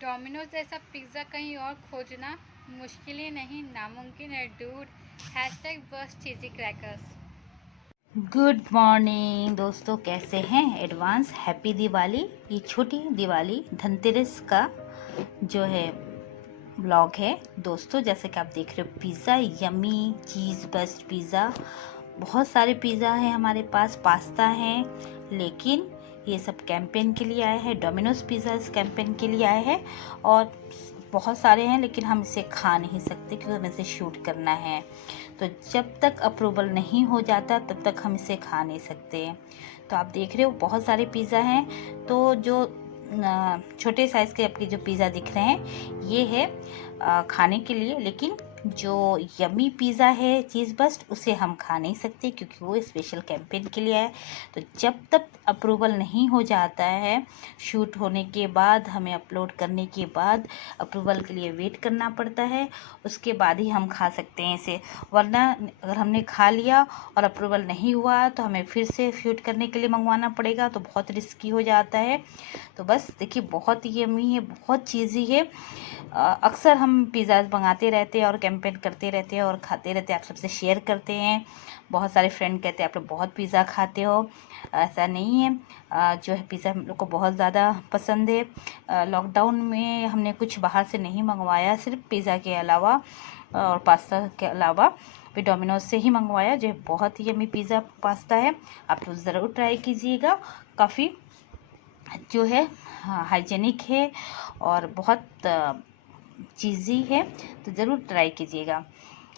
Domino's जैसा pizza कहीं और खोजना मुश्किल ही नहीं, नामुमकिन है डूड। हैशटैग बस चीज़ी क्रैकर्स। गुड मॉर्निंग दोस्तों, कैसे हैं? Advance happy Diwali. ये छोटी दिवाली धनतेरस का जो है ब्लॉग है दोस्तों। जैसे कि आप देख रहे हो, पिज़्ज़ा यम्मी चीज़ बस्ट पिज़्ज़ा, बहुत सारे पिज़्ज़ा हैं हमारे पास, पास्ता हैं, लेकिन ये सब कैंपेन के लिए आए हैं। डोमिनोज पिज़्ज़ा इस कैंपेन के लिए आए हैं और बहुत सारे हैं, लेकिन हम इसे खा नहीं सकते क्योंकि हमें इसे शूट करना है। तो जब तक अप्रूवल नहीं हो जाता तब तक हम इसे खा नहीं सकते। तो आप देख रहे हो बहुत सारे पिज़्ज़ा हैं। तो जो छोटे साइज़ के आपके जो पिज़्ज़ा दिख रहे हैं ये है खाने के लिए, लेकिन जो यम्मी पिज़्ज़ा है चीज़ बस्ट उसे हम खा नहीं सकते क्योंकि वो स्पेशल कैंपेन के लिए है। तो जब तक अप्रूवल नहीं हो जाता है, शूट होने के बाद, हमें अपलोड करने के बाद अप्रूवल के लिए वेट करना पड़ता है, उसके बाद ही हम खा सकते हैं इसे। वरना अगर हमने खा लिया और अप्रूवल नहीं हुआ तो हमें फिर से शूट करने के लिए मंगवाना पड़ेगा, तो बहुत रिस्की हो जाता है। तो बस देखिए, बहुत यम्मी है, बहुत चीज़ी है। अक्सर हम पिज़्ज़ा मंगाते रहते हैं और कैंपेन करते रहते हैं और खाते रहते हैं, आप सबसे शेयर करते हैं। बहुत सारे फ्रेंड कहते हैं आप लोग बहुत पिज़्ज़ा खाते हो। ऐसा नहीं है, जो है पिज़्ज़ा हम लोग को बहुत ज़्यादा पसंद है। लॉकडाउन में हमने कुछ बाहर से नहीं मंगवाया, सिर्फ पिज़्ज़ा के अलावा और पास्ता के अलावा भी डोमिनोज से ही मंगवाया, जो बहुत ही यम्मी पिज़्ज़ा पास्ता है। आप लोग ज़रूर ट्राई कीजिएगा। काफ़ी जो है हाइजेनिक है और बहुत चीज़ी है, तो ज़रूर ट्राई कीजिएगा।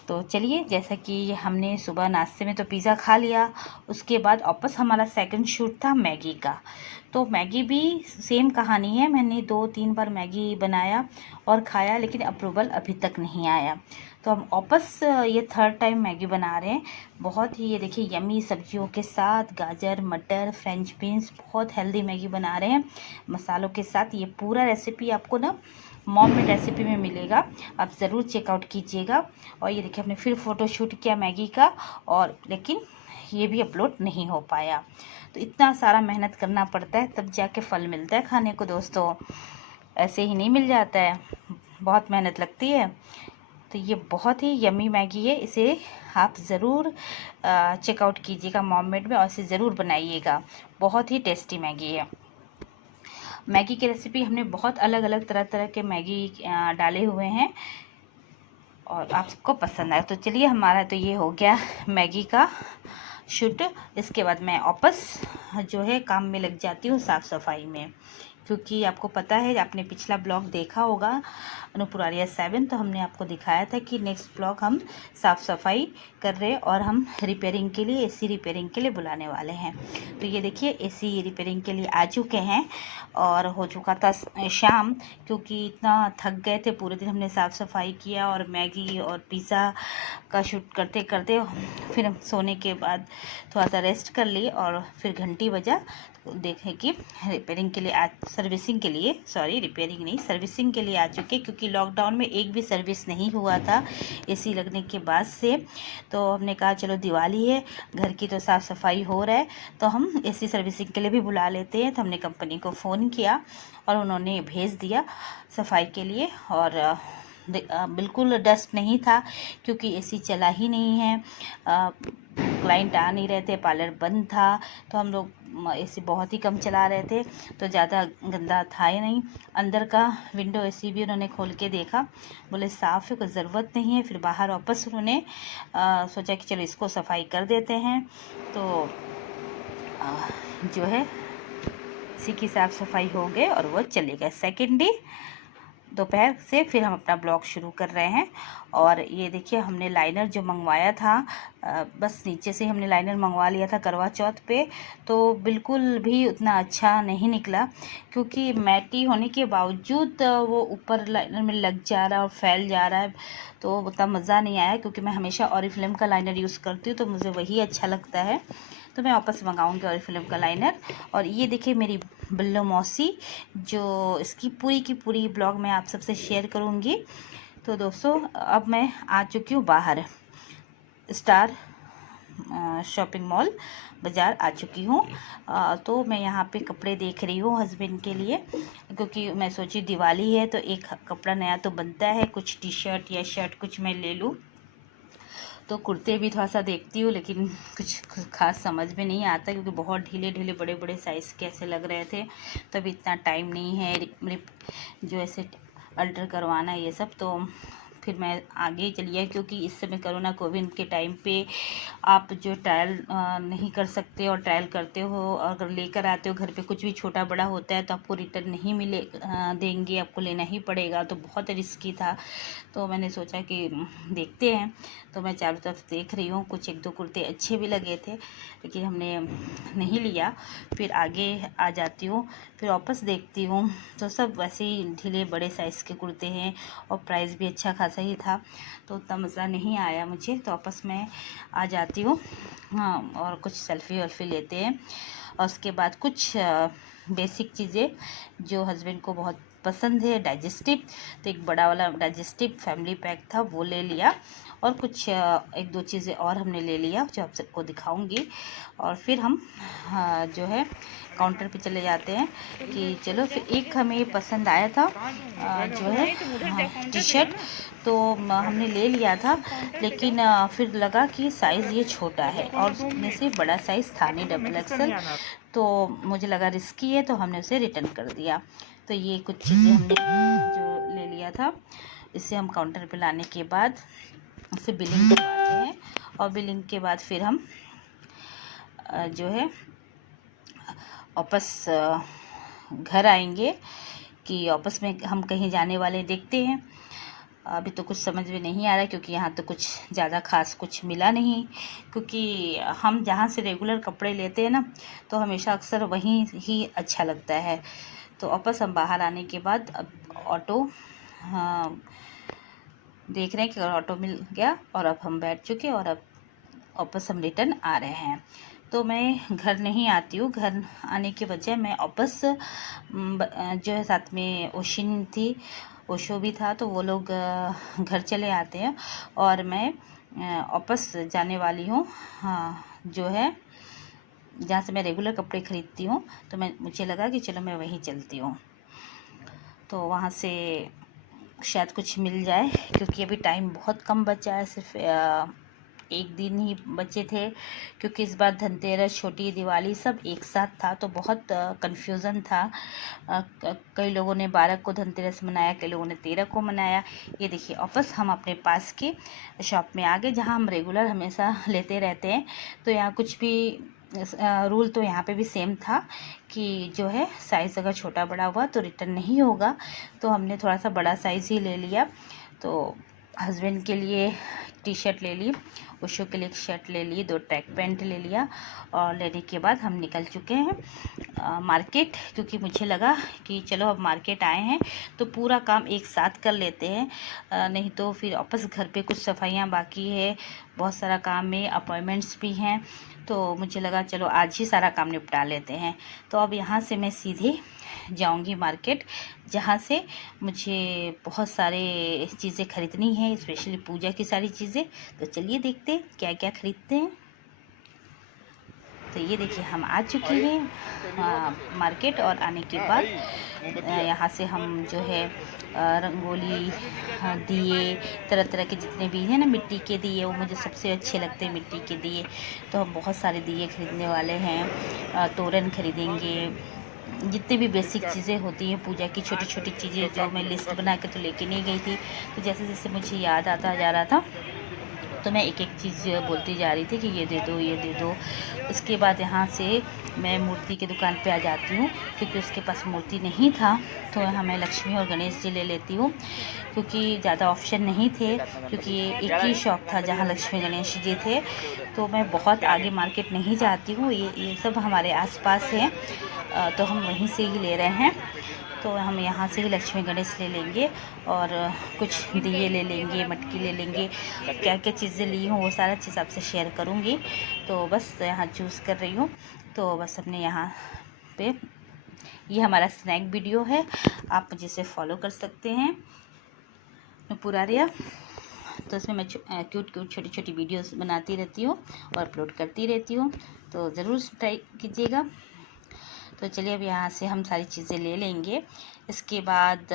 तो चलिए, जैसा कि हमने सुबह नाश्ते में तो पिज़्ज़ा खा लिया, उसके बाद वापस हमारा सेकंड शूट था मैगी का। तो मैगी भी सेम कहानी है, मैंने 2-3 बार मैगी बनाया और खाया, लेकिन अप्रूवल अभी तक नहीं आया। तो हम वापस ये थर्ड टाइम मैगी बना रहे हैं। बहुत ही, ये देखिए, यम्मी सब्जियों के साथ, गाजर, मटर, फ्रेंच बीन्स, बहुत हेल्दी मैगी बना रहे हैं मसालों के साथ। ये पूरा रेसिपी आपको ना मॉममेड रेसिपी में मिलेगा, आप ज़रूर चेकआउट कीजिएगा। और ये देखिए, हमने फिर फ़ोटो शूट किया मैगी का, और लेकिन ये भी अपलोड नहीं हो पाया। तो इतना सारा मेहनत करना पड़ता है, तब जाके फल मिलता है खाने को दोस्तों, ऐसे ही नहीं मिल जाता है, बहुत मेहनत लगती है। तो ये बहुत ही यम्मी मैगी है, इसे आप ज़रूर चेकआउट कीजिएगा मॉममेड में, और इसे ज़रूर बनाइएगा। बहुत ही टेस्टी मैगी है। मैगी की रेसिपी हमने बहुत अलग अलग तरह तरह के मैगी डाले हुए हैं और आप सबको पसंद आए। तो चलिए, हमारा तो ये हो गया मैगी का शूट। इसके बाद मैं वापस जो है काम में लग जाती हूँ, साफ़ सफाई में, क्योंकि आपको पता है, आपने पिछला ब्लॉग देखा होगा अनुपुरारिया 7, तो हमने आपको दिखाया था कि नेक्स्ट ब्लॉग हम साफ़ सफाई कर रहे हैं और हम रिपेयरिंग के लिए, एसी रिपेयरिंग के लिए बुलाने वाले हैं। तो ये देखिए, एसी रिपेयरिंग के लिए आ चुके हैं और हो चुका था शाम, क्योंकि इतना थक गए थे, पूरे दिन हमने साफ़ सफाई किया और मैगी और पिज़्ज़ा का शूट करते करते फिर हम सोने के बाद थोड़ा सा रेस्ट कर लिए और फिर घंटी बजा, देखें कि रिपेयरिंग के लिए सर्विसिंग के लिए, सॉरी रिपेयरिंग नहीं, सर्विसिंग के लिए आ चुके, क्योंकि लॉकडाउन में एक भी सर्विस नहीं हुआ था एसी लगने के बाद से। तो हमने कहा चलो दिवाली है, घर की तो साफ़ सफाई हो रहा है, तो हम एसी सर्विसिंग के लिए भी बुला लेते हैं। तो हमने कंपनी को फ़ोन किया और उन्होंने भेज दिया सफाई के लिए। और बिल्कुल डस्ट नहीं था, क्योंकि एसी चला ही नहीं है, क्लाइंट आ नहीं रहे थे, पार्लर बंद था, तो हम लोग एसी बहुत ही कम चला रहे थे, तो ज़्यादा गंदा था ही नहीं। अंदर का विंडो एसी भी उन्होंने खोल के देखा, बोले साफ़ है, कोई ज़रूरत नहीं है। फिर बाहर वापस उन्होंने सोचा कि चलो इसको सफाई कर देते हैं। तो जो है इसी की साफ़ सफाई हो गए और वो चले गए। सेकेंड डे दोपहर से फिर हम अपना ब्लॉग शुरू कर रहे हैं। और ये देखिए, हमने लाइनर जो मंगवाया था, बस नीचे से हमने लाइनर मंगवा लिया था करवा चौथ पे, तो बिल्कुल भी उतना अच्छा नहीं निकला, क्योंकि मैटी होने के बावजूद वो ऊपर लाइनर में लग जा रहा है और फैल जा रहा है, तो उतना मज़ा नहीं आया। क्योंकि मैं हमेशा ऑरिफ्लेम का लाइनर यूज़ करती हूँ, तो मुझे वही अच्छा लगता है, तो मैं वापस मंगाऊंगी ऑरिफ्लेम का लाइनर। और ये देखिए मेरी बिल्लो मौसी, जो इसकी पूरी की पूरी ब्लॉग मैं आप सबसे शेयर करूंगी। तो दोस्तों, अब मैं आ चुकी हूँ बाहर स्टार शॉपिंग मॉल बाज़ार आ चुकी हूँ। तो मैं यहाँ पे कपड़े देख रही हूँ हस्बैंड के लिए, क्योंकि मैं सोची दिवाली है तो एक कपड़ा नया तो बनता है, कुछ टी शर्ट या शर्ट कुछ मैं ले लूँ। तो कुर्ते भी थोड़ा सा देखती हूँ, लेकिन कुछ खास समझ में नहीं आता, क्योंकि बहुत ढीले ढीले बड़े बड़े साइज़ के ऐसे लग रहे थे। तो अभी इतना टाइम नहीं है जो ऐसे अल्टर करवाना ये सब। तो फिर मैं आगे चली आई, क्योंकि इस समय कोरोना कोविड के टाइम पे आप जो ट्रायल नहीं कर सकते, और ट्रायल करते हो अगर लेकर आते हो घर पे कुछ भी छोटा बड़ा होता है तो आपको रिटर्न नहीं देंगे, आपको लेना ही पड़ेगा। तो बहुत रिस्की था। तो मैंने सोचा कि देखते हैं। तो मैं चारों तरफ देख रही हूँ, कुछ एक दो कुर्ते अच्छे भी लगे थे, लेकिन हमने नहीं लिया। फिर आगे आ जाती हूँ, फिर वापस देखती हूँ तो सब वैसे ही ढीले बड़े साइज़ के कुर्ते हैं, और प्राइस भी अच्छा खासा ही था। तो उतना मज़ा नहीं आया मुझे, तो वापस मैं आ जाती हूँ। हाँ, और कुछ सेल्फ़ी वेल्फ़ी लेते हैं, और उसके बाद कुछ बेसिक चीज़ें जो हस्बैंड को बहुत पसंद है, डाइजेस्टिव। तो एक बड़ा वाला डाइजेस्टिव फैमिली पैक था, वो ले लिया, और कुछ एक दो चीज़ें और हमने ले लिया जो आप सबको दिखाऊंगी। और फिर हम जो है काउंटर पे चले जाते हैं कि चलो। फिर एक हमें पसंद आया था जो है टी शर्ट, तो हमने ले लिया था, लेकिन फिर लगा कि साइज़ ये छोटा है, और उसमें से बड़ा साइज़ था नहीं, डबल एक्सल। तो मुझे लगा रिस्की है, तो हमने उसे रिटर्न कर दिया। तो ये कुछ चीज़ें हमने जो ले लिया था, इसे हम काउंटर पे लाने के बाद उसे बिलिंग करवाते हैं, और बिलिंग के बाद फिर हम जो है वापस घर आएंगे, कि वापस में हम कहीं जाने वाले देखते हैं। अभी तो कुछ समझ में नहीं आ रहा है, क्योंकि यहाँ तो कुछ ज़्यादा खास कुछ मिला नहीं, क्योंकि हम जहाँ से रेगुलर कपड़े लेते हैं ना, तो हमेशा अक्सर वहीं ही अच्छा लगता है। तो वापस हम बाहर आने के बाद अब ऑटो देख रहे हैं कि ऑटो मिल गया, और अब हम बैठ चुके, और अब वापस हम रिटर्न आ रहे हैं। तो मैं घर नहीं आती हूँ, घर आने के बजाय मैं वापस जो है साथ में ओशिन थी, ओशो भी था, तो वो लोग घर चले आते हैं, और मैं वापस जाने वाली हूँ। हाँ, जो है जहाँ से मैं रेगुलर कपड़े ख़रीदती हूँ, तो मुझे लगा कि चलो मैं वहीं चलती हूँ, तो वहाँ से शायद कुछ मिल जाए, क्योंकि अभी टाइम बहुत कम बचा है, सिर्फ एक दिन ही बचे थे, क्योंकि इस बार धनतेरस, छोटी दिवाली सब एक साथ था, तो बहुत कन्फ्यूज़न था। कई लोगों ने 12 को धनतेरस मनाया, कई लोगों ने 13 को मनाया। ये देखिए, वापस हम अपने पास के शॉप में आ गए, जहाँ हम रेगुलर हमेशा लेते रहते हैं। तो यहाँ कुछ भी रूल तो यहाँ पे भी सेम था, कि जो है साइज़ अगर छोटा बड़ा हुआ तो रिटर्न नहीं होगा। तो हमने थोड़ा सा बड़ा साइज़ ही ले लिया। तो हस्बैंड के लिए टी शर्ट ले ली, ओशो के लिए एक शर्ट ले ली, 2 ट्रैक पैंट ले लिया, और लेने के बाद हम निकल चुके हैं मार्केट, क्योंकि मुझे लगा कि चलो अब मार्केट आए हैं तो पूरा काम एक साथ कर लेते हैं, नहीं तो फिर वापस घर पे कुछ सफाइयाँ बाकी है, बहुत सारा काम है, अपॉइंटमेंट्स भी हैं। तो मुझे लगा चलो आज ही सारा काम निपटा लेते हैं। तो अब यहाँ से मैं सीधे जाऊंगी मार्केट, जहाँ से मुझे बहुत सारे चीज़ें ख़रीदनी है, स्पेशली पूजा की सारी चीज़ें। तो चलिए देखते हैं क्या क्या ख़रीदते हैं। तो ये देखिए, हम आ चुके हैं मार्केट, और आने के बाद यहाँ से हम जो है रंगोली, दिए, तरह तरह के जितने भी हैं ना, मिट्टी के दिए, वो मुझे सबसे अच्छे लगते हैं, मिट्टी के दिए। तो हम बहुत सारे दिए ख़रीदने वाले हैं, तोरण खरीदेंगे, जितनी भी बेसिक चीज़ें होती हैं पूजा की, छोटी छोटी चीज़ें जो मैं लिस्ट बना के तो लेके नहीं गई थी। तो जैसे जैसे मुझे याद आता जा रहा था, तो मैं एक एक चीज़ बोलती जा रही थी कि ये दे दो, ये दे दो। उसके बाद यहाँ से मैं मूर्ति की दुकान पे आ जाती हूँ, क्योंकि उसके पास मूर्ति नहीं था। तो यहाँ मैं लक्ष्मी और गणेश जी ले लेती हूँ, क्योंकि ज़्यादा ऑप्शन नहीं थे, क्योंकि ये एक ही शॉप था जहाँ लक्ष्मी गणेश जी थे। तो मैं बहुत आगे मार्केट नहीं जाती हूँ, ये सब हमारे आसपास है, तो हम वहीं से ही ले रहे हैं। तो हम यहाँ से ही लक्ष्मी गणेश ले लेंगे, और कुछ दिए ले लेंगे, मटकी ले लेंगे। क्या क्या चीज़ें ली हूँ वो सारा चीज़ आपसे शेयर करूँगी। तो बस यहाँ चूज़ कर रही हूँ। तो बस अपने यहाँ पे ये हमारा स्नैक वीडियो है, आप मुझे इसे फॉलो कर सकते हैं। मैं पूरा रिया तो इसमें मैं क्यूट छोटी छोटी वीडियोस बनाती रहती हूँ और अपलोड करती रहती हूँ, तो ज़रूर ट्राई कीजिएगा। तो चलिए अब यहाँ से हम सारी चीज़ें ले लेंगे। इसके बाद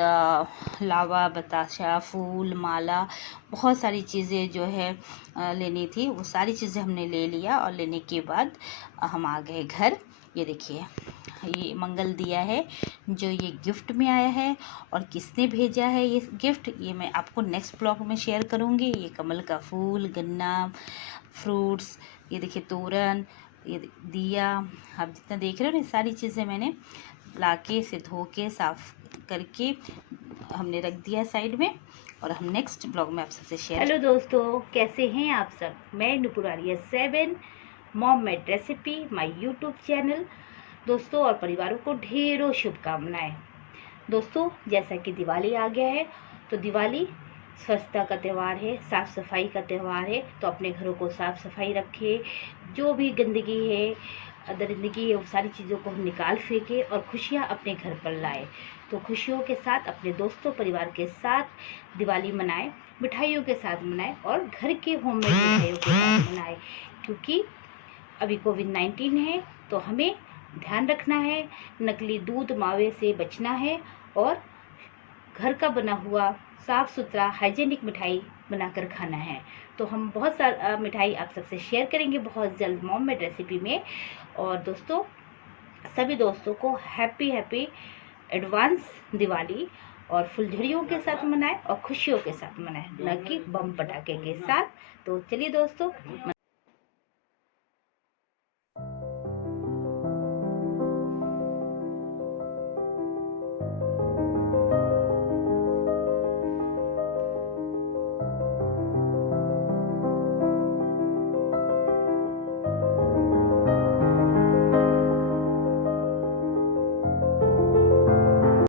लावा, बताशा, फूल, माला, बहुत सारी चीज़ें जो है लेनी थी, वो सारी चीज़ें हमने ले लिया। और लेने के बाद हम आ गए घर। ये देखिए, ये मंगल दिया है जो ये गिफ्ट में आया है, और किसने भेजा है ये गिफ्ट, ये मैं आपको नेक्स्ट ब्लॉग में शेयर करूँगी। ये कमल का फूल, गन्ना, फ्रूट्स, ये देखिए तोरण, ये दिया, आप जितना देख रहे हो ना, सारी चीज़ें मैंने लाके इसे धो के साफ करके हमने रख दिया साइड में, और हम नेक्स्ट ब्लॉग में आप सबसे शेयर। हेलो दोस्तों, कैसे हैं आप सब? मैं Nupur Arya 7 mom made recipe my YouTube channel दोस्तों और परिवारों को ढेरों शुभकामनाएं। दोस्तों, जैसा कि दिवाली आ गया है, तो दिवाली स्वच्छता का त्यौहार है, साफ़ सफाई का त्यौहार है। तो अपने घरों को साफ़ सफाई रखें, जो भी गंदगी है, दरिंदगी है, वो सारी चीज़ों को हम निकाल फेंकें और खुशियाँ अपने घर पर लाएं। तो खुशियों के साथ अपने दोस्तों परिवार के साथ दिवाली मनाएं, मिठाइयों के साथ मनाएं, और घर के होममेड मिठाइयों के साथ मनाएं। क्योंकि अभी कोविड-19 है, तो हमें ध्यान रखना है, नकली दूध मावे से बचना है, और घर का बना हुआ साफ़ सुथरा हाइजेनिक मिठाई बनाकर खाना है। तो हम बहुत सारा मिठाई आप सबसे शेयर करेंगे बहुत जल्द मॉम मेड रेसिपी में। और दोस्तों, सभी दोस्तों को हैप्पी एडवांस दिवाली, और फुलझड़ियों के साथ मनाएं और खुशियों के साथ मनाएं, न कि बम पटाखे के साथ। तो चलिए दोस्तों,